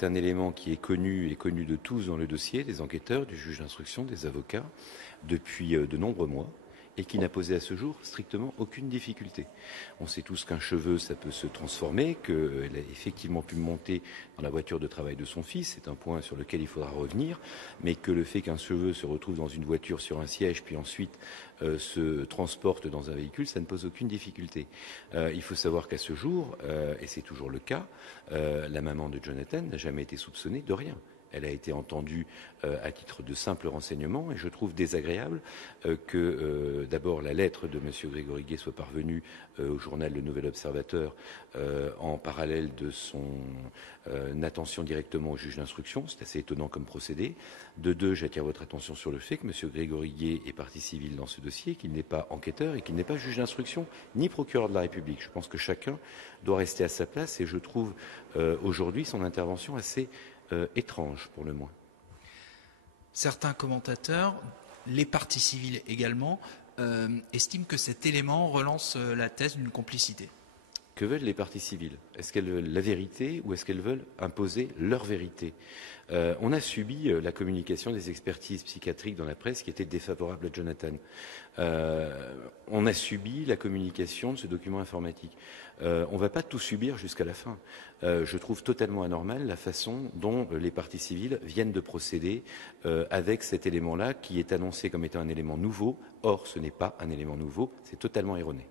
c'est un élément qui est connu de tous dans le dossier, des enquêteurs, du juge d'instruction, des avocats, depuis de nombreux mois, et qui n'a posé à ce jour strictement aucune difficulté. On sait tous qu'un cheveu, ça peut se transformer, qu'elle a effectivement pu monter dans la voiture de travail de son fils, c'est un point sur lequel il faudra revenir, mais que le fait qu'un cheveu se retrouve dans une voiture sur un siège, puis ensuite se transporte dans un véhicule, ça ne pose aucune difficulté. Il faut savoir qu'à ce jour, et c'est toujours le cas, la maman de Jonathan n'a jamais été soupçonnée de rien. Elle a été entendue à titre de simple renseignement et je trouve désagréable que d'abord la lettre de M. Grégory Guay soit parvenue au journal Le Nouvel Observateur en parallèle de son attention directement au juge d'instruction. C'est assez étonnant comme procédé. De deux, j'attire votre attention sur le fait que M. Grégory Guay est partie civile dans ce dossier, qu'il n'est pas enquêteur et qu'il n'est pas juge d'instruction ni procureur de la République. Je pense que chacun doit rester à sa place et je trouve aujourd'hui son intervention assez étrange pour le moins. Certains commentateurs, les parties civiles également, estiment que cet élément relance la thèse d'une complicité. Que veulent les parties civiles? Est-ce qu'elles veulent la vérité ou est-ce qu'elles veulent imposer leur vérité? On a subi la communication des expertises psychiatriques dans la presse qui était défavorable à Jonathan. On a subi la communication de ce document informatique. On ne va pas tout subir jusqu'à la fin. Je trouve totalement anormal la façon dont les parties civiles viennent de procéder avec cet élément-là qui est annoncé comme étant un élément nouveau. Or, ce n'est pas un élément nouveau, c'est totalement erroné.